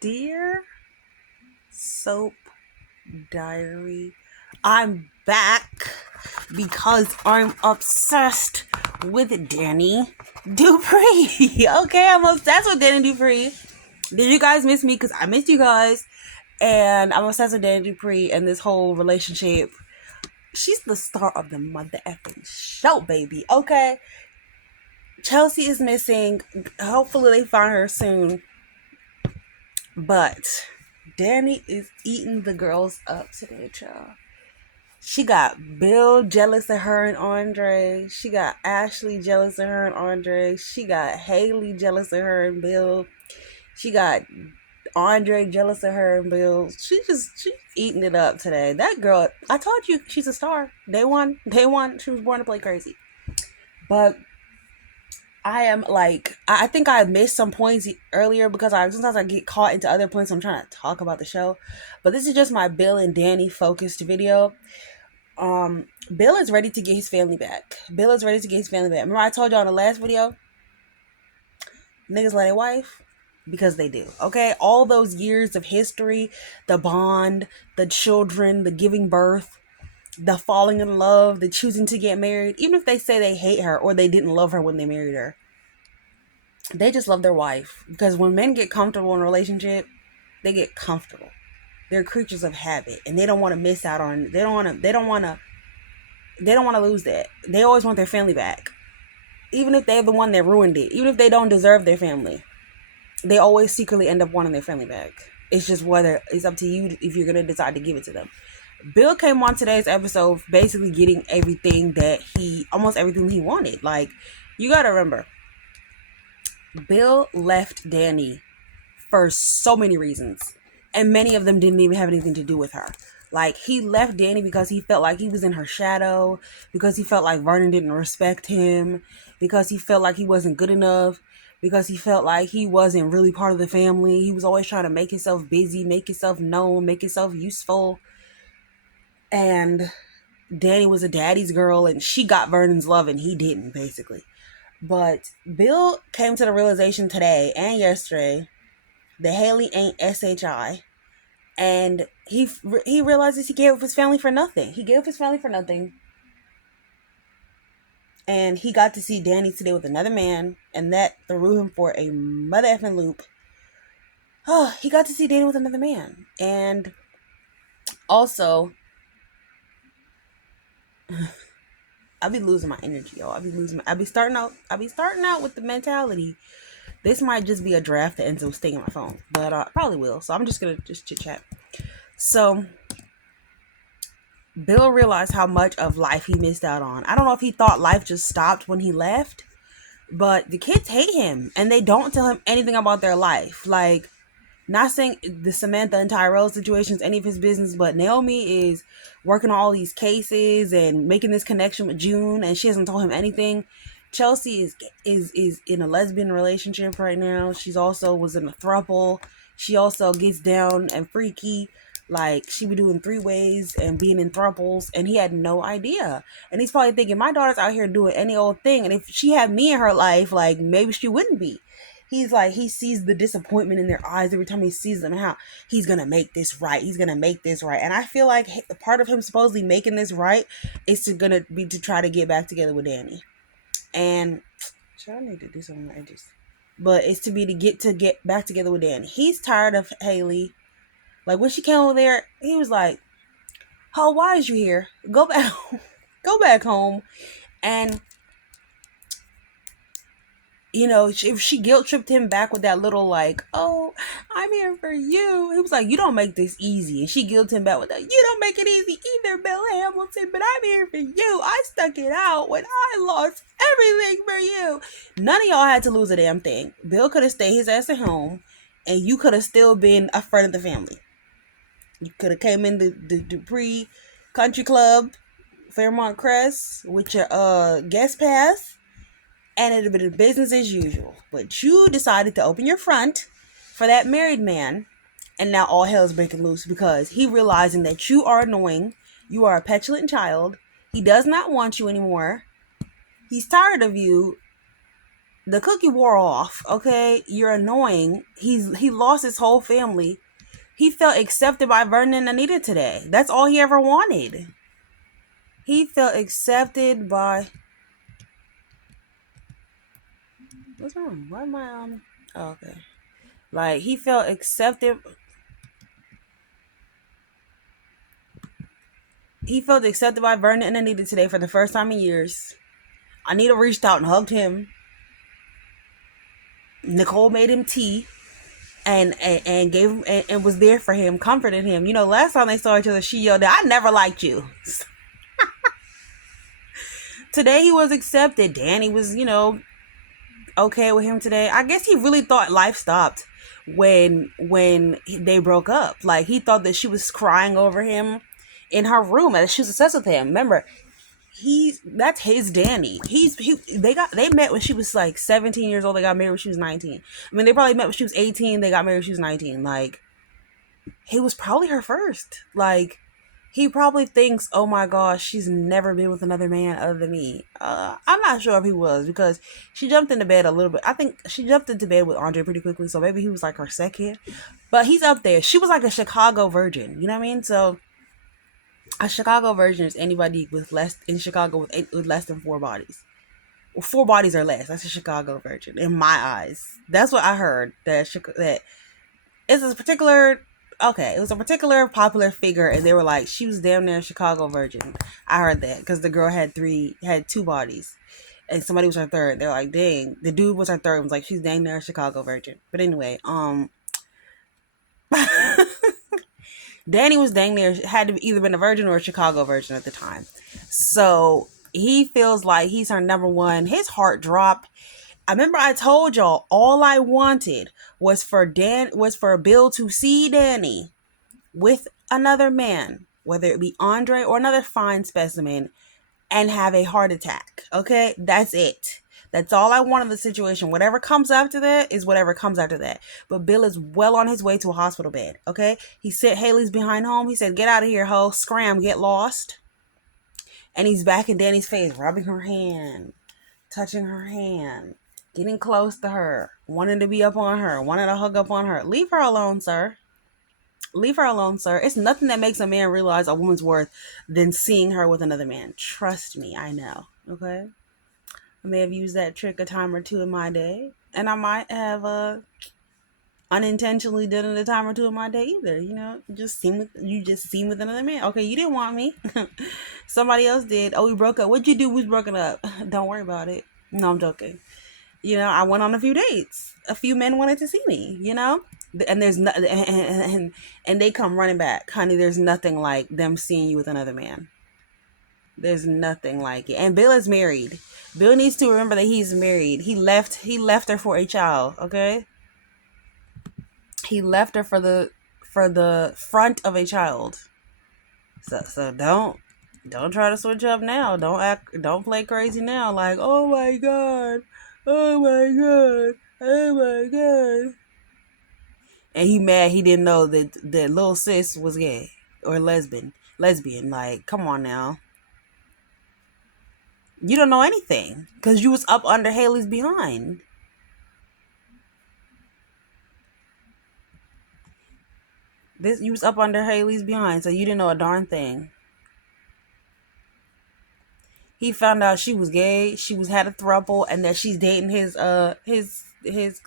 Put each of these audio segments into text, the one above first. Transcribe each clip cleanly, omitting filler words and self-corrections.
Dear Soap Diary, I'm back because I'm obsessed with Dani Dupree. Okay, I'm obsessed with Dani Dupree. Did you guys miss me? Because I missed you guys. And I'm obsessed with Dani Dupree and this whole relationship. She's the star of the mother effing show, baby. Okay. Chelsea is missing. Hopefully they find her soon. But Dani is eating the girls up today, y'all. She got Bill jealous of her and Andre. She got Ashley jealous of her and Andre. She got Haley jealous of her and Bill. She got Andre jealous of her and Bill. She's eating it up today. That girl, I told you she's a star. Day one. She was born to play crazy. But I am like, I think I missed some points earlier because sometimes I get caught into other points. I'm trying to talk about the show, but this is just my Bill and Dani focused video. Bill is ready to get his family back. Remember I told y'all in the last video, niggas love their wife because they do. Okay, all those years of history, the bond, the children, the giving birth, the falling in love, the choosing to get married, even if they say they hate her or they didn't love her when they married her, they just love their wife. Because when men get comfortable in a relationship, they get comfortable. They're creatures of habit, and they don't want to miss out on. They don't want to lose that. They always want their family back, even if they're the one that ruined it. Even if they don't deserve their family, they always secretly end up wanting their family back. It's just whether it's up to you if you're gonna decide to give it to them. Bill came on today's episode basically getting almost everything he wanted. Like, you gotta remember, Bill left Dani for so many reasons, and many of them didn't even have anything to do with her. Like, he left Dani because he felt like he was in her shadow, because he felt like Vernon didn't respect him, because he felt like he wasn't good enough, because he felt like he wasn't really part of the family. He was always trying to make himself busy, make himself known, make himself useful. And Dani was a daddy's girl, and she got Vernon's love and he didn't, basically. But Bill came to the realization today and yesterday that Haley ain't SHI, and he realizes he gave up his family for nothing. And he got to see Dani today with another man, and that threw him for a mother effing loop. Oh, he got to see Dani with another man, and also, I be losing my energy, y'all. I be starting out with the mentality. This might just be a draft that ends up staying on my phone, but probably will. So I'm just gonna chit chat. So Bill realized how much of life he missed out on. I don't know if he thought life just stopped when he left, but the kids hate him and they don't tell him anything about their life. Like, not saying the Samantha and Tyrell situation is any of his business, but Naomi is working on all these cases and making this connection with June, and she hasn't told him anything. Chelsea is in a lesbian relationship right now. She's also was in a throuple. She also gets down and freaky. Like, she be doing 3-ways and being in throuples, and he had no idea. And he's probably thinking, my daughter's out here doing any old thing, and if she had me in her life, like, maybe she wouldn't be. He's like, he sees the disappointment in their eyes every time he sees them, how he's gonna make this right. And I feel like part of him supposedly making this right is to try to get back together with Dani. And I need to do something like this. But it's to get back together with Dani. He's tired of Haley. Like, when she came over there, he was like, "Oh, why is you here? Go back, go back home." And if she guilt tripped him back with that little like, "Oh, I'm here for you," he was like, "You don't make this easy." And she guilted him back with that, "You don't make it easy either, Bill Hamilton, but I'm here for you. I stuck it out when I lost everything for you." None of y'all had to lose a damn thing. Bill could have stayed his ass at home, and you could have still been a friend of the family. You could have came in the Dupree Country Club, Fairmont Crest, with your guest pass, and it'd have been business as usual. But you decided to open your front for that married man, and now all hell is breaking loose because he realizing that you are annoying, you are a petulant child, he does not want you anymore, he's tired of you, The cookie wore off. Okay, you're annoying. He lost his whole family. He felt accepted by Vernon and Anita today. That's all he ever wanted. He felt accepted by. What's wrong? Why am I Oh, okay. Like he felt accepted. He felt accepted by Vernon and Anita today for the first time in years. Anita reached out and hugged him. Nicole made him tea and gave him and was there for him, comforted him. You know, last time they saw each other, she yelled, "I never liked you." Today he was accepted. Dani was, okay with him today. I guess he really thought life stopped when they broke up. Like he thought that she was crying over him in her room and she was obsessed with him. Remember, that's his Dani. They met when she was like 17 years old. They got married when she was 19. I mean, they probably met when she was 18. They got married when she was 19. Like he was probably her first. Like he probably thinks, oh my gosh, she's never been with another man other than me. I'm not sure if he was because she jumped into bed a little bit. I think she jumped into bed with Andre pretty quickly, so maybe he was like her second. But he's up there. She was like a Chicago virgin. You know what I mean? So a Chicago virgin is anybody with less in Chicago with less than 4 bodies. Well, 4 bodies or less. That's a Chicago virgin in my eyes. That's what I heard. That it's a particular. Okay, it was a particular popular figure, and they were like, she was damn near a Chicago virgin. I heard that because the girl had 2 bodies, and somebody was her third. They're like, dang, the dude was her third. It was like she's damn near a Chicago virgin. But anyway, Dani was dang near had to either been a virgin or a Chicago virgin at the time. So he feels like he's her number one. His heart dropped. I remember I told y'all all I wanted was for Bill to see Dani with another man, whether it be Andre or another fine specimen, and have a heart attack. Okay, that's it. That's all I want in the situation. Whatever comes after that is whatever comes after that. But Bill is well on his way to a hospital bed. Okay, he sent Haley's behind home. He said, "Get out of here, ho! Scram, get lost." And he's back in Dani's face, rubbing her hand, touching her hand, getting close to her, wanting to be up on her, wanting to hug up on her. Leave her alone, sir. Leave her alone, sir. It's nothing that makes a man realize a woman's worth than seeing her with another man. Trust me, I know. Okay? I may have used that trick a time or two in my day. And I might have unintentionally done it a time or two in my day either. You know, you just seen with another man. Okay, you didn't want me. Somebody else did. Oh, we broke up. What'd you do? We was broken up. Don't worry about it. No, I'm joking. You know, I went on a few dates. A few men wanted to see me, you know? And there's no, and they come running back. Honey, there's nothing like them seeing you with another man. There's nothing like it. And Bill is married. Bill needs to remember that he's married. He left her for a child, okay? He left her for the front of a child. So don't try to switch up now. Don't play crazy now like, "Oh my god. Oh my god. Oh my god." And he mad he didn't know that little sis was gay or lesbian. Like, come on now. You don't know anything because you was up under Haley's behind. You was up under Haley's behind, so you didn't know a darn thing. He found out she was gay, she was had a throuple, and that she's dating his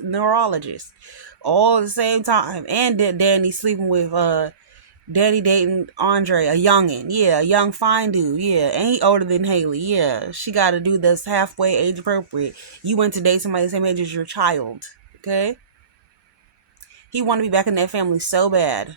neurologist all at the same time. And that Dani sleeping with Dani dating Andre, a youngin', yeah, a young fine dude, yeah, and he older than Haley, yeah. She got to do this halfway age appropriate. You went to date somebody the same age as your child, okay? He wanted to be back in that family so bad.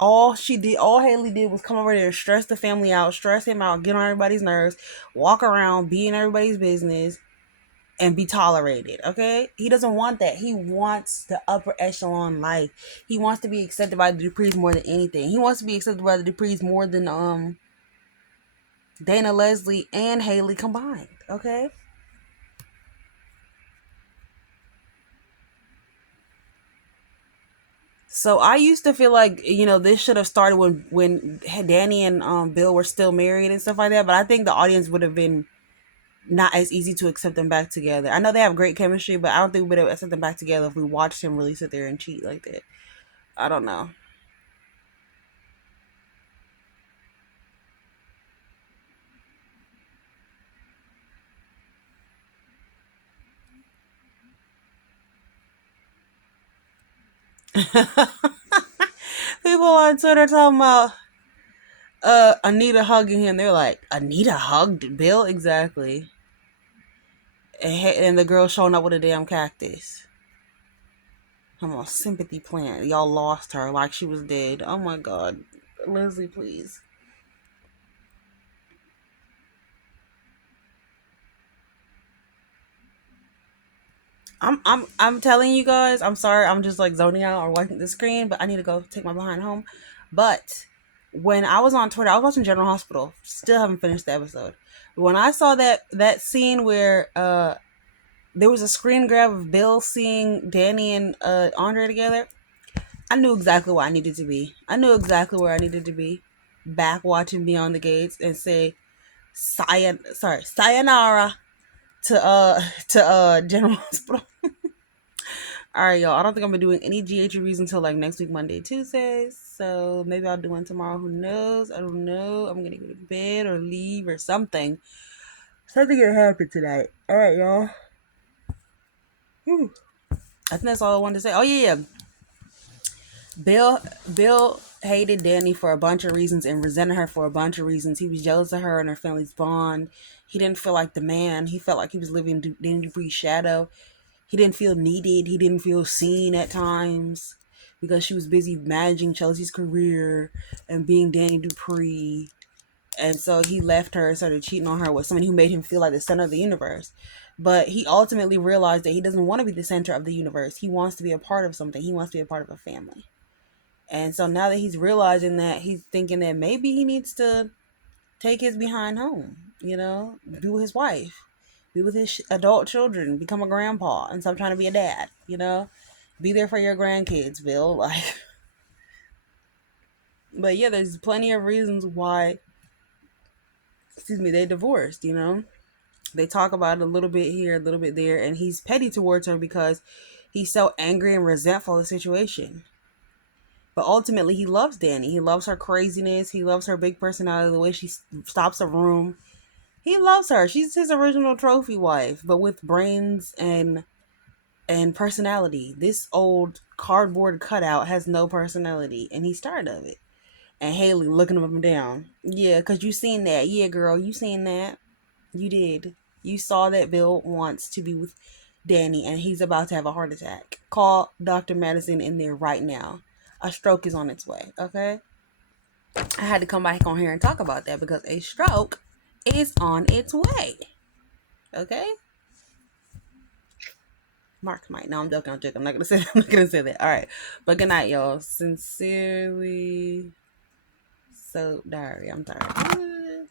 All Haley did was come over there, stress the family out, stress him out, get on everybody's nerves, walk around, be in everybody's business, and be tolerated. Okay, he doesn't want that. He wants the upper echelon life. He wants to be accepted by the Duprees more than anything. He wants to be accepted by the Duprees more than Dana, Leslie, and Haley combined. Okay. So I used to feel like, this should have started when Dani and Bill were still married and stuff like that. But I think the audience would have been not as easy to accept them back together. I know they have great chemistry, but I don't think we'd able to accept them back together if we watched him really sit there and cheat like that. I don't know. People on Twitter talking about Anita hugging him. They're like, Anita hugged Bill? Exactly. And the girl showing up with a damn cactus. Come on, sympathy plant. Y'all lost her like she was dead. Oh my god. Leslie, please. I'm telling you guys, I'm sorry, I'm just like zoning out or watching the screen, but I need to go take my behind home. But when I was on Twitter, I was watching General Hospital. Still haven't finished the episode. When I saw that scene where there was a screen grab of Bill seeing Dani and Andre together, I knew exactly where I needed to be. I knew exactly where I needed to be. Back watching Beyond the Gates and say sayonara to General Hospital. All right, y'all. I don't think I'm gonna be doing any GH reviews until like next week, Monday, Tuesday. So maybe I'll do one tomorrow. Who knows? I don't know. I'm gonna go to bed or leave or something. Something gonna happen tonight. All right, y'all. Whew. I think that's all I wanted to say. Oh yeah, yeah. Bill hated Dani for a bunch of reasons and resented her for a bunch of reasons. He was jealous of her and her family's bond. He didn't feel like the man. He felt like he was living in Dani Dupree's shadow. He didn't feel needed. He didn't feel seen at times because she was busy managing Chelsea's career and being Dani Dupree. And so he left her and started cheating on her with someone who made him feel like the center of the universe. But he ultimately realized that he doesn't want to be the center of the universe. He wants to be a part of something. He wants to be a part of a family. And so now that he's realizing that, he's thinking that maybe he needs to take his behind home, be with his wife, be with his adult children, become a grandpa, and stop trying to be a dad. Be there for your grandkids, Bill. Like, but yeah, there's plenty of reasons why, excuse me, they divorced. They talk about it a little bit here, a little bit there, and he's petty towards her because he's so angry and resentful of the situation. But ultimately, he loves Dani. He loves her craziness. He loves her big personality, the way she stops a room. He loves her. She's his original trophy wife, but with brains and personality. This old cardboard cutout has no personality, and he's tired of it. And Haley looking him up and down. Yeah, because you seen that. Yeah, girl, you seen that. You did. You saw that Bill wants to be with Dani, and he's about to have a heart attack. Call Dr. Madison in there right now. A stroke is on its way, okay? I had to come back on here and talk about that because a stroke is on its way. Okay? Mark might. No, I'm joking. I'm joking. I'm not gonna say. I'm not gonna say that. All right. But good night, y'all. Sincerely, so diary. I'm tired.